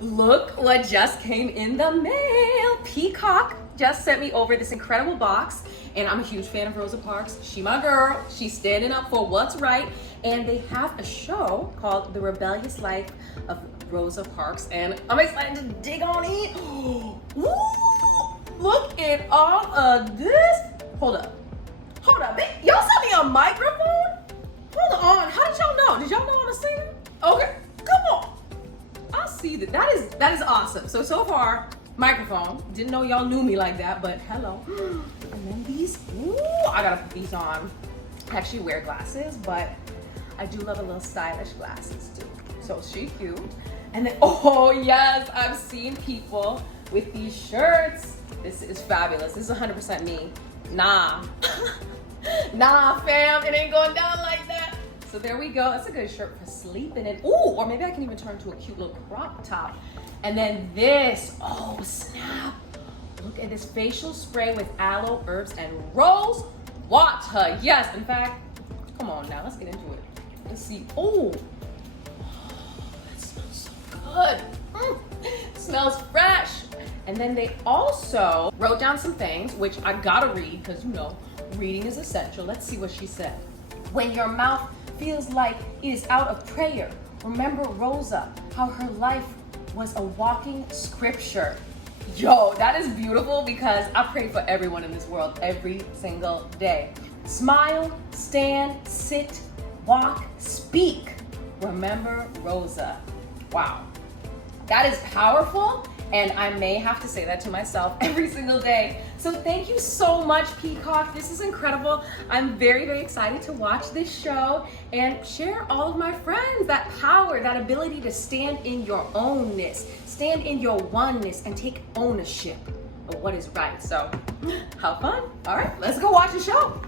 Look what just came in the mail. Peacock just sent me over this incredible box, and I'm a huge fan of Rosa Parks. She my girl. She's standing up for what's right. And they have a show called The Rebellious Life of Rosa Parks, and I'm excited to dig on it. Woo! Look at all of this. Hold up. Y'all sent me a microphone? Hold on. How did y'all know? Did y'all know I'm a singer? Okay, come on. I see that. That is awesome. So far, microphone. Didn't know y'all knew me like that, but hello. And then these. Ooh, I gotta put these on. I actually wear glasses, but I do love a little stylish glasses too. So she cute. And then, oh yes, I've seen people with these shirts. This is fabulous. This is 100% me. Nah. Nah, fam, it ain't going down like that. So there we go. That's a good shirt for sleeping in. Ooh, or maybe I can even turn to a cute little crop top. And then this, oh snap. Look at this facial spray with aloe, herbs, and rose water. Yes, in fact, come on now, let's get into it. Let's see. Oh, that smells so good. Smells fresh. And then they also wrote down some things, which I gotta read because you know, reading is essential. Let's see what she said. When your mouth feels like it is out of prayer, remember Rosa, how her life was a walking scripture. Yo, that is beautiful because I pray for everyone in this world every single day. Smile, stand, sit, walk, speak. Remember Rosa. Wow. That is powerful, and I may have to say that to myself every single day. So thank you so much, Peacock. This is incredible. I'm very, very excited to watch this show and share all of my friends that power, that ability to stand in your ownness, stand in your oneness, and take ownership of what is right. So have fun. All right, let's go watch the show.